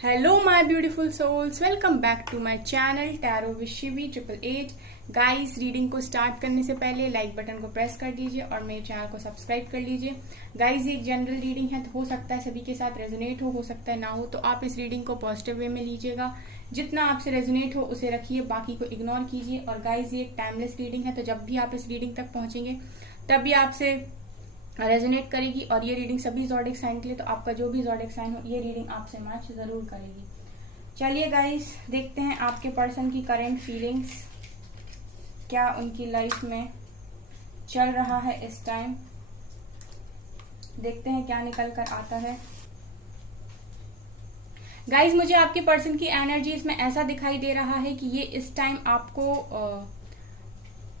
Hello my beautiful souls, welcome back to my channel tarot with Shivi 888। Guys, reading को start करने से पहले like button को press कर दीजिए और मेरे चैनल को सब्सक्राइब कर लीजिए। गाइस, ये एक जनरल रीडिंग है, तो हो सकता है सभी के साथ रेजोनेट हो सकता है ना हो, तो आप इस रीडिंग को पॉजिटिव वे में लीजिएगा। जितना आपसे रेजोनेट हो उसे रखिए, बाकी को इग्नोर कीजिए। और गाइस, ये एक टाइमलेस रीडिंग है, तो जब भी आप इस रीडिंग तक पहुंचेंगे तभी आपसे रेजोनेट करेगी। और ये रीडिंग सभी ज़ोडिक साइन के लिए, तो आपका जो भी ज़ोडिक साइन हो ये रीडिंग आपसे मैच जरूर करेगी। चलिए गाइस, देखते हैं आपके पर्सन की करंट फीलिंग्स, क्या उनकी लाइफ में चल रहा है इस टाइम। देखते हैं क्या निकल कर आता है। गाइस, मुझे आपके पर्सन की एनर्जीज में ऐसा दिखाई दे रहा है कि ये इस टाइम आपको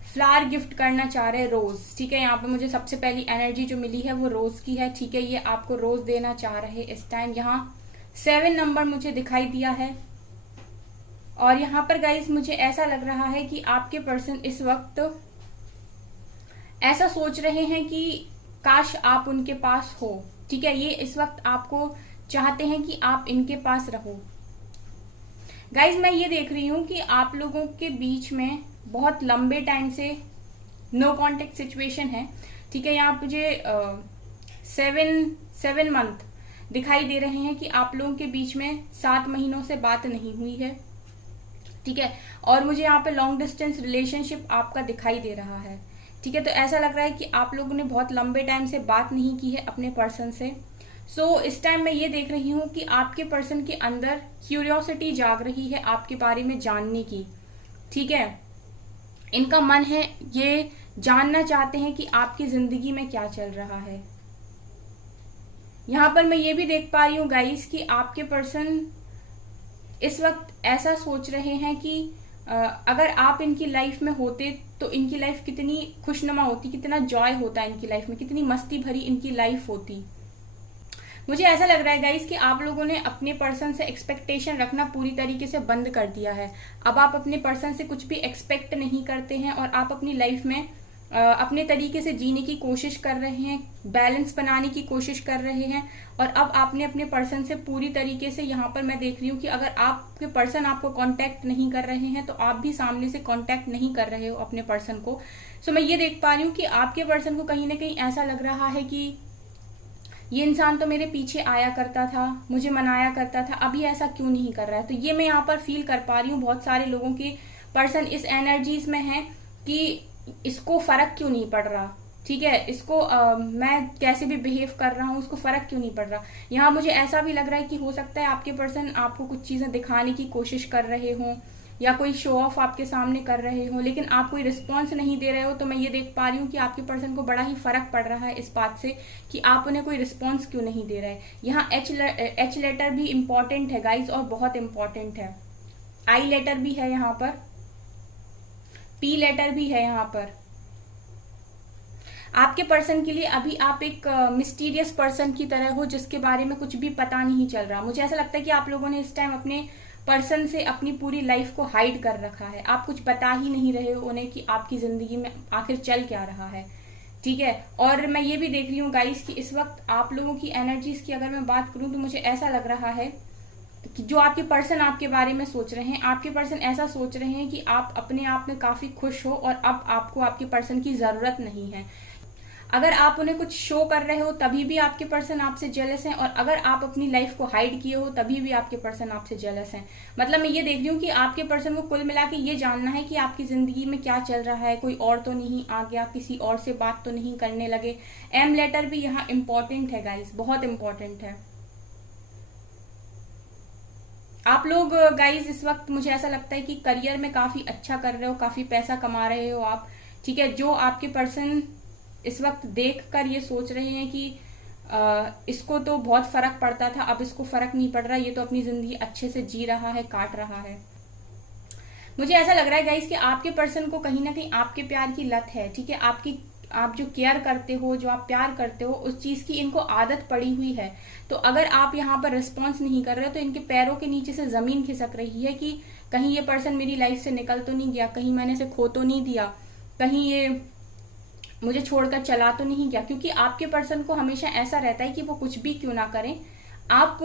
फ्लावर गिफ्ट करना चाह रहे हैं, रोज। ठीक है, यहाँ पे मुझे सबसे पहली एनर्जी जो मिली है वो रोज की है। ठीक है, ये आपको रोज देना चाह रहे हैं इस टाइम। यहाँ 7 नंबर मुझे दिखाई दिया है। और यहाँ पर गाइस मुझे ऐसा लग रहा है कि आपके पर्सन इस वक्त ऐसा सोच रहे हैं कि काश आप उनके पास हो। ठीक है, ये इस वक्त आपको चाहते हैं कि आप इनके पास रहो। गाइस, मैं ये देख रही हूं कि आप लोगों के बीच में बहुत लंबे टाइम से नो कांटेक्ट सिचुएशन है। ठीक है, यहाँ मुझे 7 मंथ दिखाई दे रहे हैं कि आप लोगों के बीच में 7 महीनों से बात नहीं हुई है। ठीक है, और मुझे यहाँ पे लॉन्ग डिस्टेंस रिलेशनशिप आपका दिखाई दे रहा है। ठीक है, तो ऐसा लग रहा है कि आप लोगों ने बहुत लंबे टाइम से बात नहीं की है अपने पर्सन से। इस टाइम मैं ये देख रही हूँ कि आपके पर्सन के अंदर क्यूरियोसिटी जाग रही है आपके बारे में जानने की। ठीक है, इनका मन है, ये जानना चाहते हैं कि आपकी जिंदगी में क्या चल रहा है। यहां पर मैं ये भी देख पा रही हूँ गाइस कि आपके पर्सन इस वक्त ऐसा सोच रहे हैं कि अगर आप इनकी लाइफ में होते तो इनकी लाइफ कितनी खुशनुमा होती, कितना जॉय होता इनकी लाइफ में, कितनी मस्ती भरी इनकी लाइफ होती। मुझे ऐसा लग रहा है गाइस कि आप लोगों ने अपने पर्सन से एक्सपेक्टेशन रखना पूरी तरीके से बंद कर दिया है। अब आप अपने पर्सन से कुछ भी एक्सपेक्ट नहीं करते हैं और आप अपनी लाइफ में अपने तरीके से जीने की कोशिश कर रहे हैं, बैलेंस बनाने की कोशिश कर रहे हैं। और अब आपने अपने पर्सन से पूरी तरीके से, यहाँ पर मैं देख रही हूँ कि अगर आपके पर्सन आपको कांटेक्ट नहीं कर रहे हैं तो आप भी सामने से कांटेक्ट नहीं कर रहे हो अपने पर्सन को। मैं ये देख पा रही हूँ कि आपके पर्सन को कहीं ना कहीं ऐसा लग रहा है कि ये इंसान तो मेरे पीछे आया करता था, मुझे मनाया करता था, अभी ऐसा क्यों नहीं कर रहा है। तो ये मैं यहाँ पर फील कर पा रही हूँ, बहुत सारे लोगों के पर्सन इस एनर्जीज में है कि इसको फर्क क्यों नहीं पड़ रहा। ठीक है, इसको मैं कैसे भी बिहेव कर रहा हूँ उसको फर्क क्यों नहीं पड़ रहा। यहाँ मुझे ऐसा भी लग रहा है कि हो सकता है आपके पर्सन आपको कुछ चीजें दिखाने की कोशिश कर रहे हों या कोई शो ऑफ आपके सामने कर रहे हो, लेकिन आप कोई रिस्पॉन्स नहीं दे रहे हो। तो मैं ये देख पा रही हूँ कि आपके पर्सन को बड़ा ही फर्क पड़ रहा है इस बात से कि आप उन्हें कोई रिस्पॉन्स क्यों नहीं दे रहे। यहाँ एच लेटर भी इंपॉर्टेंट है गाइज, और बहुत इंपॉर्टेंट है। आई लेटर भी है यहाँ पर, पी लेटर भी है यहाँ पर। आपके पर्सन के लिए अभी आप एक मिस्टीरियस पर्सन की तरह हो जिसके बारे में कुछ भी पता नहीं चल रहा। मुझे ऐसा लगता है कि आप लोगों ने इस टाइम अपने पर्सन से अपनी पूरी लाइफ को हाइड कर रखा है। आप कुछ बता ही नहीं रहे हो उन्हें कि आपकी जिंदगी में आखिर चल क्या रहा है। ठीक है, और मैं ये भी देख रही हूँ गाइस कि इस वक्त आप लोगों की एनर्जीज की अगर मैं बात करूं तो मुझे ऐसा लग रहा है कि जो आपके पर्सन आपके बारे में सोच रहे हैं, आपके पर्सन ऐसा सोच रहे हैं कि आप अपने आप में काफी खुश हो और अब आपको आपके पर्सन की जरूरत नहीं है। अगर आप उन्हें कुछ शो कर रहे हो तभी भी आपके पर्सन आपसे जेलस हैं, और अगर आप अपनी लाइफ को हाइड किए हो तभी भी आपके पर्सन आपसे जेलस हैं। मतलब मैं ये देख रही हूँ कि आपके पर्सन को कुल मिला के ये जानना है कि आपकी जिंदगी में क्या चल रहा है, कोई और तो नहीं आ गया, किसी और से बात तो नहीं करने लगे। एम लेटर भी यहाँ इंपॉर्टेंट है गाइज, बहुत इंपॉर्टेंट है। आप लोग गाइज इस वक्त मुझे ऐसा लगता है कि करियर में काफी अच्छा कर रहे हो, काफी पैसा कमा रहे हो आप। ठीक है, जो आपके पर्सन इस वक्त देखकर ये सोच रहे हैं कि इसको तो बहुत फर्क पड़ता था, अब इसको फर्क नहीं पड़ रहा, ये तो अपनी जिंदगी अच्छे से जी रहा है, काट रहा है। मुझे ऐसा लग रहा है गाइस कि आपके पर्सन को कहीं ना कहीं आपके प्यार की लत है। ठीक है, आप जो केयर करते हो, जो आप प्यार करते हो, उस चीज की इनको आदत पड़ी हुई है। तो अगर आप यहाँ पर रिस्पॉन्स नहीं कर रहे हो तो इनके पैरों के नीचे से जमीन खिसक रही है कि कहीं ये पर्सन मेरी लाइफ से निकल तो नहीं गया, कहीं मैंने इसे खो तो नहीं दिया, कहीं ये मुझे छोड़कर चला तो नहीं गया। क्योंकि आपके पर्सन को हमेशा ऐसा रहता है कि वो कुछ भी क्यों ना करें, आप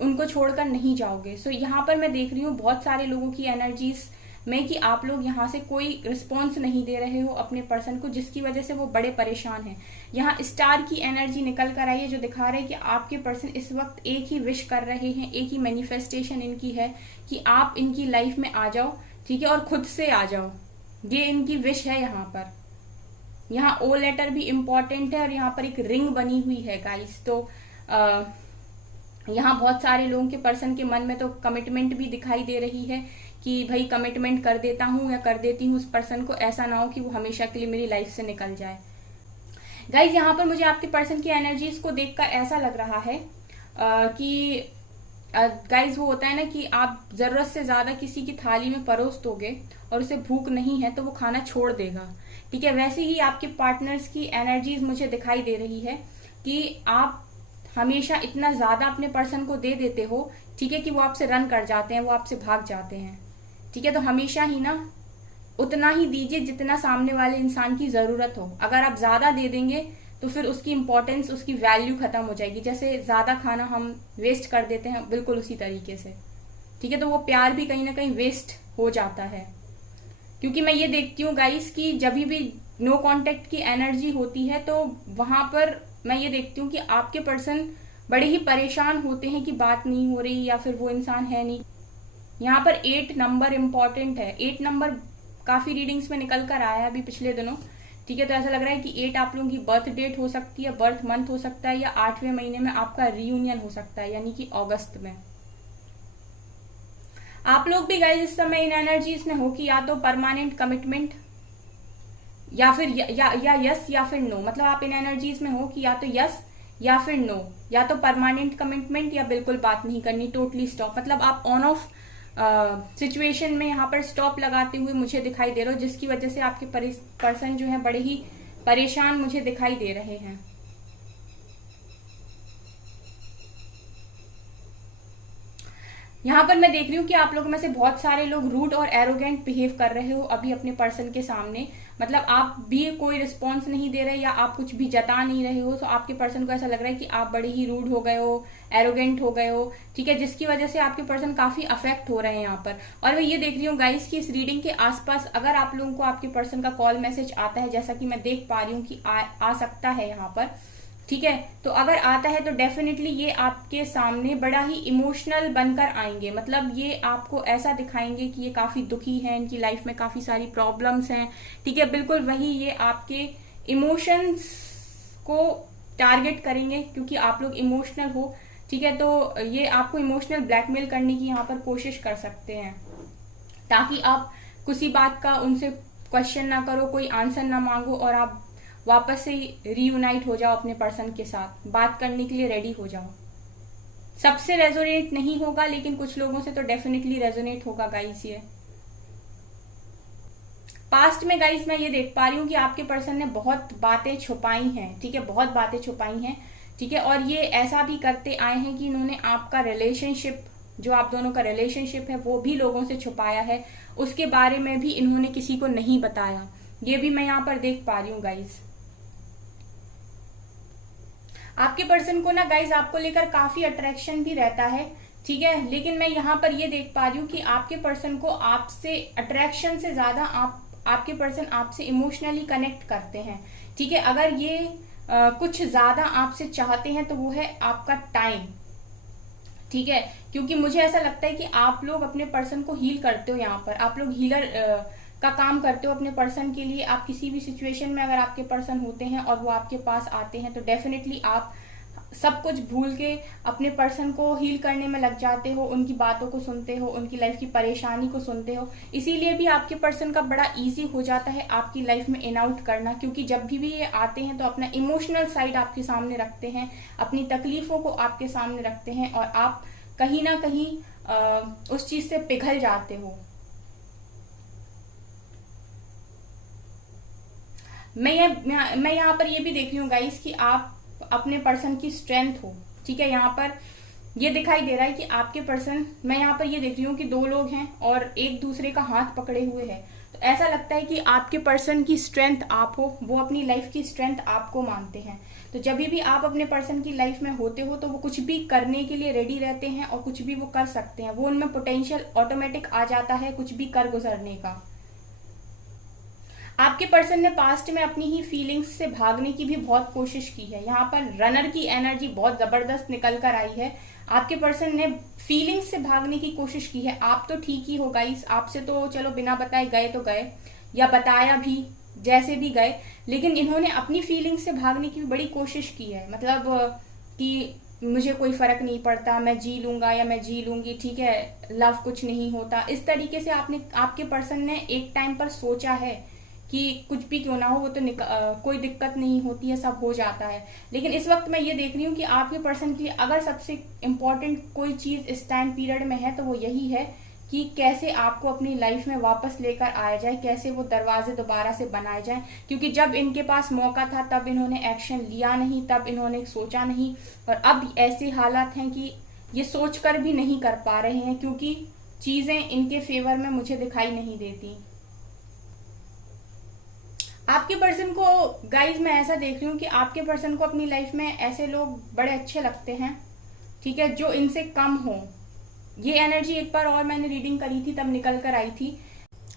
उनको छोड़कर नहीं जाओगे। सो यहाँ पर मैं देख रही हूँ बहुत सारे लोगों की एनर्जीज में कि आप लोग यहाँ से कोई रिस्पॉन्स नहीं दे रहे हो अपने पर्सन को, जिसकी वजह से वो बड़े परेशान हैं। यहाँ स्टार की एनर्जी निकल कर आई है जो दिखा रहे हैं कि आपके पर्सन इस वक्त एक ही विश कर रहे हैं, एक ही मैनिफेस्टेशन इनकी है कि आप इनकी लाइफ में आ जाओ, ठीक है, और खुद से आ जाओ। ये इनकी विश है। यहाँ पर यहाँ ओ लेटर भी इम्पोर्टेंट है और यहाँ पर एक रिंग बनी हुई है गाइस। तो यहाँ बहुत सारे लोगों के पर्सन के मन में तो कमिटमेंट भी दिखाई दे रही है कि भाई कमिटमेंट कर देता हूँ या कर देती हूँ उस पर्सन को, ऐसा ना हो कि वो हमेशा के लिए मेरी लाइफ से निकल जाए। गाइज यहाँ पर मुझे आपके पर्सन की एनर्जीज को देखकर ऐसा लग रहा है कि गाइज वो होता है ना कि आप जरूरत से ज्यादा किसी की थाली में परोस दोगे और उसे भूख नहीं है तो वो खाना छोड़ देगा, ठीक है। वैसे ही आपके पार्टनर्स की एनर्जीज मुझे दिखाई दे रही है कि आप हमेशा इतना ज्यादा अपने पर्सन को दे देते हो, ठीक है, कि वो आपसे रन कर जाते हैं, वो आपसे भाग जाते हैं, ठीक है। तो हमेशा ही ना उतना ही दीजिए जितना सामने वाले इंसान की जरूरत हो। अगर आप ज्यादा दे देंगे तो फिर उसकी इंपॉर्टेंस, उसकी वैल्यू खत्म हो जाएगी। जैसे ज्यादा खाना हम वेस्ट कर देते हैं, बिल्कुल उसी तरीके से, ठीक है। तो वो प्यार भी कहीं ना कहीं वेस्ट हो जाता है। क्योंकि मैं ये देखती हूँ गाइस कि जब भी नो कांटेक्ट की एनर्जी होती है तो वहां पर मैं ये देखती हूँ कि आपके पर्सन बड़े ही परेशान होते हैं कि बात नहीं हो रही या फिर वो इंसान है नहीं। यहाँ पर 8 नंबर इंपॉर्टेंट है। 8 नंबर काफी रीडिंग्स में निकल कर आया अभी पिछले दिनों, ठीक है। तो ऐसा लग रहा है कि 8 आप लोगों की बर्थ डेट हो सकती है, बर्थ मंथ हो सकता है, या 8वें महीने में आपका रियूनियन हो सकता है, यानी कि अगस्त में। आप लोग भी गाइस इस समय इन एनर्जीज में हो कि या तो परमानेंट कमिटमेंट या फिर या यस या फिर नो। मतलब आप इन एनर्जीज में हो कि या तो यस या फिर नो, या तो परमानेंट कमिटमेंट या बिल्कुल बात नहीं करनी, टोटली स्टॉप। मतलब आप ऑन ऑफ सिचुएशन में यहाँ पर स्टॉप लगाते हुए मुझे दिखाई दे रहे हो, जिसकी वजह से आपके पर्सन जो है बड़े ही परेशान मुझे दिखाई दे रहे हैं। यहाँ पर मैं देख रही हूँ कि आप लोगों में से बहुत सारे लोग रूड और एरोगेंट बिहेव कर रहे हो अभी अपने पर्सन के सामने। मतलब आप भी कोई रिस्पॉन्स नहीं दे रहे या आप कुछ भी जता नहीं रहे हो, तो आपके पर्सन को ऐसा लग रहा है कि आप बड़े ही रूड हो गए हो, एरोगेंट हो गए हो, ठीक है, जिसकी वजह से आपके पर्सन काफी अफेक्ट हो रहे हैं यहाँ पर। और मैं ये देख रही हूँ गाइस कि इस रीडिंग के आसपास अगर आप लोगों को आपके पर्सन का कॉल मैसेज आता है, जैसा कि मैं देख पा रही हूँ कि आ सकता है यहाँ पर, ठीक है, तो अगर आता है तो डेफिनेटली ये आपके सामने बड़ा ही इमोशनल बनकर आएंगे। मतलब ये आपको ऐसा दिखाएंगे कि ये काफी दुखी हैं, इनकी लाइफ में काफी सारी प्रॉब्लम्स हैं, ठीक है। बिल्कुल वही ये आपके इमोशंस को टारगेट करेंगे क्योंकि आप लोग इमोशनल हो, ठीक है। तो ये आपको इमोशनल ब्लैकमेल करने की यहाँ पर कोशिश कर सकते हैं ताकि आप किसी बात का उनसे क्वेश्चन ना करो, कोई आंसर ना मांगो और आप वापस से रीयूनाइट हो जाओ अपने पर्सन के साथ, बात करने के लिए रेडी हो जाओ। सबसे रेजोनेट नहीं होगा लेकिन कुछ लोगों से तो डेफिनेटली रेजोनेट होगा गाइस। ये पास्ट में गाइस मैं ये देख पा रही हूँ कि आपके पर्सन ने बहुत बातें छुपाई हैं, ठीक है, बहुत बातें छुपाई हैं, ठीक है। और ये ऐसा भी करते आए हैं कि इन्होंने आपका रिलेशनशिप, जो आप दोनों का रिलेशनशिप है, वो भी लोगों से छुपाया है, उसके बारे में भी इन्होंने किसी को नहीं बताया। ये भी मैं यहाँ पर देख पा रही हूँ गाइस। आपके पर्सन को ना गाइज आपको लेकर काफी अट्रैक्शन भी रहता है, ठीक है, लेकिन मैं यहाँ पर ये देख पा रही हूँ कि आपके पर्सन को आपसे अट्रैक्शन से ज्यादा आपके पर्सन आपसे इमोशनली कनेक्ट करते हैं, ठीक है। अगर ये कुछ ज्यादा आपसे चाहते हैं तो वो है आपका टाइम, ठीक है, क्योंकि मुझे ऐसा लगता है कि आप लोग अपने पर्सन को हील करते हो। यहाँ पर आप लोग हीलर का काम करते हो अपने पर्सन के लिए। आप किसी भी सिचुएशन में अगर आपके पर्सन होते हैं और वो आपके पास आते हैं तो डेफिनेटली आप सब कुछ भूल के अपने पर्सन को हील करने में लग जाते हो, उनकी बातों को सुनते हो, उनकी लाइफ की परेशानी को सुनते हो। इसीलिए भी आपके पर्सन का बड़ा इजी हो जाता है आपकी लाइफ में इन आउट करना, क्योंकि जब भी ये आते हैं तो अपना इमोशनल साइड आपके सामने रखते हैं, अपनी तकलीफों को आपके सामने रखते हैं और आप कहीं ना कहीं उस चीज से पिघल जाते हो। मैं यहाँ पर ये भी देख रही हूँ गाइस कि आप अपने पर्सन की स्ट्रेंथ हो, ठीक है। यहाँ पर ये दिखाई दे रहा है कि आपके पर्सन, मैं यहाँ पर ये देख रही हूँ कि 2 लोग हैं और एक दूसरे का हाथ पकड़े हुए हैं। तो तो ऐसा लगता है कि आपके पर्सन की स्ट्रेंथ आप हो, वो अपनी लाइफ की स्ट्रेंथ आपको मानते हैं। तो जब भी आप अपने पर्सन की लाइफ में होते हो तो वो कुछ भी करने के लिए रेडी रहते हैं और कुछ भी वो कर सकते हैं, वो उनमें पोटेंशियल ऑटोमेटिक आ जाता है कुछ भी कर गुजरने का। आपके पर्सन ने पास्ट में अपनी ही फीलिंग्स से भागने की भी बहुत कोशिश की है। यहाँ पर रनर की एनर्जी बहुत जबरदस्त निकल कर आई है। आपके पर्सन ने फीलिंग्स से भागने की कोशिश की है। आप तो ठीक ही हो गाइस, आपसे तो चलो बिना बताए गए तो गए, या बताया भी, जैसे भी गए, लेकिन इन्होंने अपनी फीलिंग्स से भागने की भी बड़ी कोशिश की है। मतलब कि मुझे कोई फर्क नहीं पड़ता, मैं जी लूंगा या मैं जी लूंगी, ठीक है, लव कुछ नहीं होता, इस तरीके से आपके पर्सन ने एक टाइम पर सोचा है कि कुछ भी क्यों ना हो, वो तो कोई दिक्कत नहीं होती है, सब हो जाता है। लेकिन इस वक्त मैं ये देख रही हूँ कि आपके पर्सन के लिए अगर सबसे इम्पोर्टेंट कोई चीज इस टाइम पीरियड में है तो वो यही है कि कैसे आपको अपनी लाइफ में वापस लेकर आया जाए, कैसे वो दरवाजे दोबारा से बनाए जाए। क्योंकि जब इनके पास मौका था तब इन्होंने एक्शन लिया नहीं, तब इन्होंने सोचा नहीं, और अब ऐसे हालात हैं कि ये सोचकर भी नहीं कर पा रहे हैं, क्योंकि चीजें इनके फेवर में मुझे दिखाई नहीं देती। आपके पर्सन को गाइज मैं ऐसा देख रही हूँ कि आपके पर्सन को अपनी लाइफ में ऐसे लोग बड़े अच्छे लगते हैं, ठीक है, जो इनसे कम हो। ये एनर्जी एक बार और मैंने रीडिंग करी थी तब निकल कर आई थी।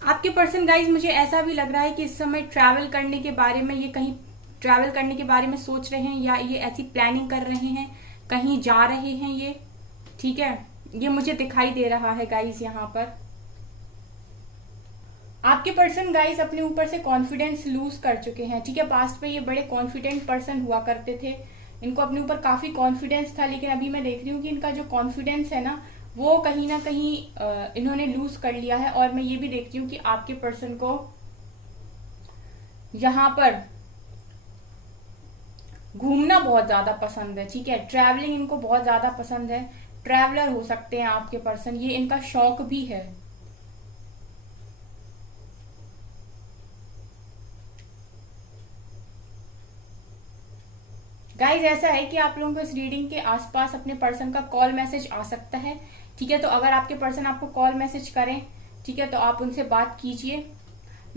आपके पर्सन गाइज मुझे ऐसा भी लग रहा है कि इस समय ट्रैवल करने के बारे में, ये कहीं ट्रैवल करने के बारे में सोच रहे हैं, या ये ऐसी प्लानिंग कर रहे हैं, कहीं जा रहे हैं ये, ठीक है, ये मुझे दिखाई दे रहा है गाइज। यहाँ पर आपके पर्सन गाइस अपने ऊपर से कॉन्फिडेंस लूज कर चुके हैं, ठीक है। पास्ट में ये बड़े कॉन्फिडेंट पर्सन हुआ करते थे, इनको अपने ऊपर काफी कॉन्फिडेंस था, लेकिन अभी मैं देख रही हूँ कि इनका जो कॉन्फिडेंस है ना वो कहीं ना कहीं इन्होंने लूज कर लिया है। और मैं ये भी देखती हूँ कि आपके पर्सन को यहाँ पर घूमना बहुत ज्यादा पसंद है, ठीक है, ट्रैवलिंग इनको बहुत ज्यादा पसंद है। ट्रैवलर हो सकते हैं आपके पर्सन, ये इनका शौक भी है। गाइज ऐसा है कि आप लोगों को इस रीडिंग के आसपास अपने पर्सन का कॉल मैसेज आ सकता है, ठीक है। तो अगर आपके पर्सन आपको कॉल मैसेज करें, ठीक है, तो आप उनसे बात कीजिए।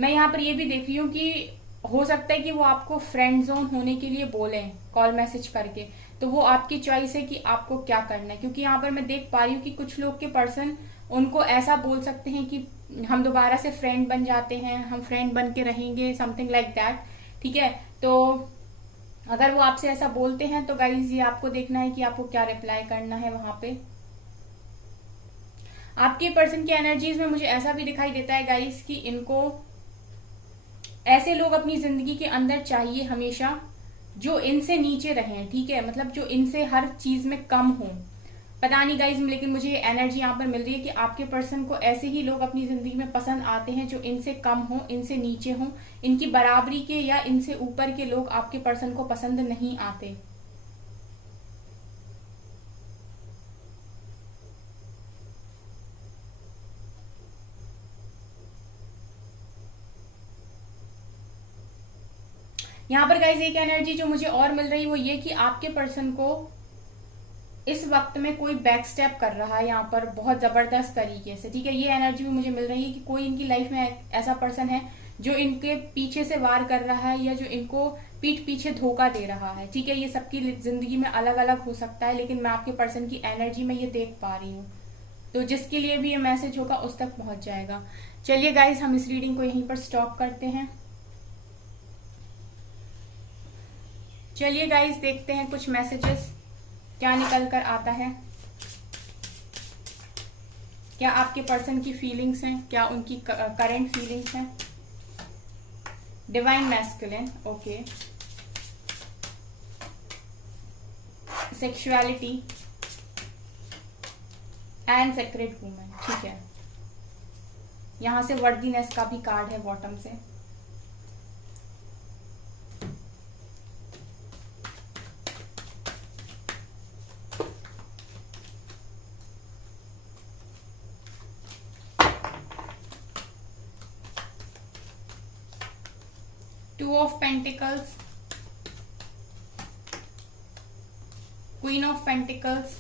मैं यहाँ पर ये भी देख रही हूँ कि हो सकता है कि वो आपको फ्रेंड जोन होने के लिए बोलें कॉल मैसेज करके, तो वो आपकी चॉइस है कि आपको क्या करना है। क्योंकि यहाँ पर मैं देख पा रही हूँ कि कुछ लोग के पर्सन उनको ऐसा बोल सकते हैं कि हम दोबारा से फ्रेंड बन जाते हैं, हम फ्रेंड बन के रहेंगे, समथिंग लाइक दैट, ठीक है। तो अगर वो आपसे ऐसा बोलते हैं तो गाइज ये आपको देखना है कि आपको क्या रिप्लाई करना है वहां पे। आपके पर्सन की एनर्जीज में मुझे ऐसा भी दिखाई देता है गाइज कि इनको ऐसे लोग अपनी जिंदगी के अंदर चाहिए हमेशा जो इनसे नीचे रहें, ठीक है, मतलब जो इनसे हर चीज में कम हो। पता नहीं गाइज, लेकिन मुझे ये एनर्जी यहाँ पर मिल रही है कि आपके पर्सन को ऐसे ही लोग अपनी जिंदगी में पसंद आते हैं जो इनसे कम हो, इनसे नीचे हो, इनकी बराबरी के या इनसे ऊपर के लोग आपके पर्सन को पसंद नहीं आते। यहाँ पर गाइज एक एनर्जी जो मुझे और मिल रही वो ये कि आपके पर्सन को इस वक्त में कोई बैक स्टेप कर रहा है यहाँ पर बहुत जबरदस्त तरीके से, ठीक है। ये एनर्जी भी मुझे मिल रही है कि कोई इनकी लाइफ में ऐसा पर्सन है जो इनके पीछे से वार कर रहा है या जो इनको पीठ पीछे धोखा दे रहा है, ठीक है। ये सबकी जिंदगी में अलग अलग हो सकता है, लेकिन मैं आपके पर्सन की एनर्जी में ये देख पा रही हूँ। तो जिसके लिए भी ये मैसेज होगा उस तक पहुंच जाएगा। चलिए गाइज हम इस रीडिंग को यहीं पर स्टॉप करते हैं। चलिए गाइज देखते हैं कुछ मैसेजेस क्या निकल कर आता है। क्या आपके पर्सन की फीलिंग्स हैं, क्या उनकी करंट फीलिंग्स हैं। Divine masculine, okay, sexuality and secret women, ठीक है। यहां से वर्दीनेस का भी कार्ड है बॉटम से। Two of Pentacles, Queen of Pentacles,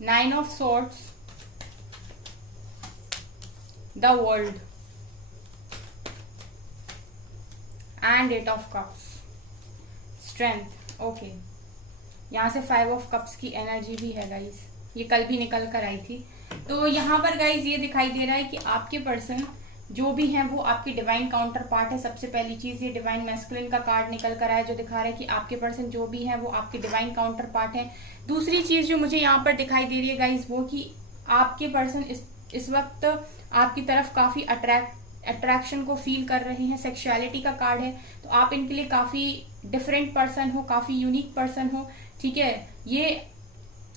Nine of Swords, the world and 8 of cups, strength. Okay, यहाँ से 5 ऑफ कप्स की एनर्जी भी है गाइस, ये कल भी निकल कर आई थी। तो यहाँ पर गाइस ये दिखाई दे रहा है कि आपके पर्सन जो भी हैं वो आपके डिवाइन काउंटर पार्ट है। सबसे पहली चीज, ये डिवाइन मैस्कुलिन का कार्ड निकल कर आया जो दिखा रहा है कि आपके पर्सन जो भी हैं वो आपके डिवाइन काउंटर पार्ट है। दूसरी चीज जो मुझे यहाँ पर दिखाई दे रही है गाइस, वो कि आपके पर्सन इस वक्त आपकी तरफ काफी अट्रैक्शन को फील कर रहे हैं। सेक्सुअलिटी का कार्ड है, तो आप इनके लिए काफी डिफरेंट पर्सन हो, काफी यूनिक पर्सन हो, ठीक है। ये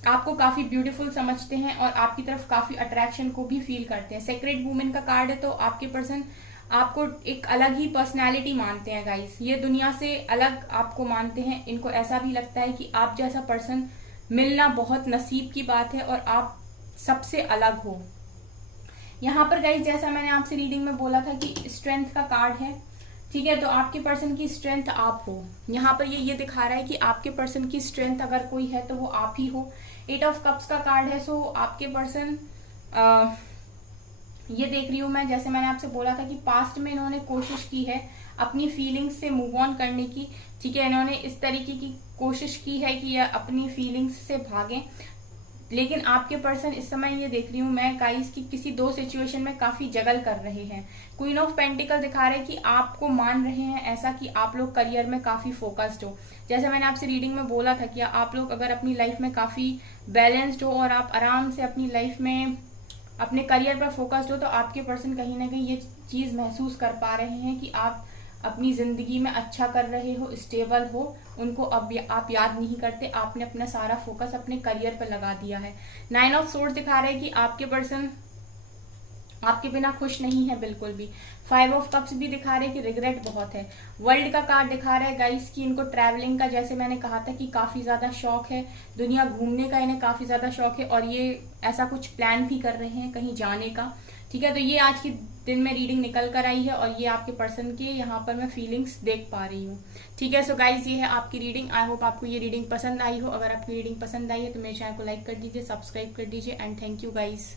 आपको काफी ब्यूटीफुल समझते हैं और आपकी तरफ काफी अट्रैक्शन को भी फील करते हैं। सेक्रेट वुमेन का कार्ड है, तो आपके पर्सन आपको एक अलग ही पर्सनैलिटी मानते हैं गाइस, ये दुनिया से अलग आपको मानते हैं। इनको ऐसा भी लगता है कि आप जैसा पर्सन मिलना बहुत नसीब की बात है और आप सबसे अलग हो। यहाँ पर गाइस जैसा मैंने आपसे रीडिंग में बोला था कि स्ट्रेंथ का कार्ड है, ठीक है, तो आपके पर्सन की स्ट्रेंथ आप हो। यहाँ पर ये दिखा रहा है कि आपके पर्सन की स्ट्रेंथ अगर कोई है तो वो आप ही हो। 8 ऑफ कप्स का कार्ड है, सो आपके पर्सन ये देख रही हूं मैं, जैसे मैंने आपसे बोला था कि पास्ट में इन्होंने कोशिश की है अपनी फीलिंग्स से मूव ऑन करने की, ठीक है। इन्होंने इस तरीके की कोशिश की है कि ये अपनी फीलिंग्स से भागें, लेकिन आपके पर्सन इस समय ये देख रही हूँ मैं गाइस की किसी दो सिचुएशन में काफी जगल कर रहे हैं। क्वीन ऑफ पेंटिकल दिखा रहे हैं कि आपको मान रहे हैं ऐसा कि आप लोग करियर में काफी फोकस्ड हो। जैसे मैंने आपसे रीडिंग में बोला था कि आप लोग अगर अपनी लाइफ में काफी बैलेंस्ड हो और आप आराम से अपनी लाइफ में अपने करियर पर फोकस्ड हो, तो आपके पर्सन कहीं ना कहीं ये चीज महसूस कर पा रहे हैं कि आप अपनी जिंदगी में अच्छा कर रहे हो, स्टेबल हो। उनको अब आप याद नहीं करते, आपने अपना सारा फोकस अपने करियर पर लगा दिया है। 9 ऑफ सोर्ड्स दिखा रहे हैं कि आपके पर्सन आपके बिना खुश नहीं है बिल्कुल भी। 5 ऑफ कप्स भी दिखा रहे हैं कि रिग्रेट बहुत है। वर्ल्ड का कार्ड दिखा रहा है गाइस कि इनको ट्रैवलिंग का, जैसे मैंने कहा था कि काफी ज्यादा शौक है, दुनिया घूमने का इन्हें काफी ज्यादा शौक है और ये ऐसा कुछ प्लान भी कर रहे हैं कहीं जाने का, ठीक है। तो ये आज की दिन में रीडिंग निकल कर आई है और ये आपके पर्सन के यहाँ पर मैं फीलिंग्स देख पा रही हूँ, ठीक है। सो गाइज ये है आपकी रीडिंग। आई होप आपको ये रीडिंग पसंद आई हो। अगर आपकी रीडिंग पसंद आई है तो मेरे चैनल को लाइक कर दीजिए, सब्सक्राइब कर दीजिए एंड थैंक यू गाइज।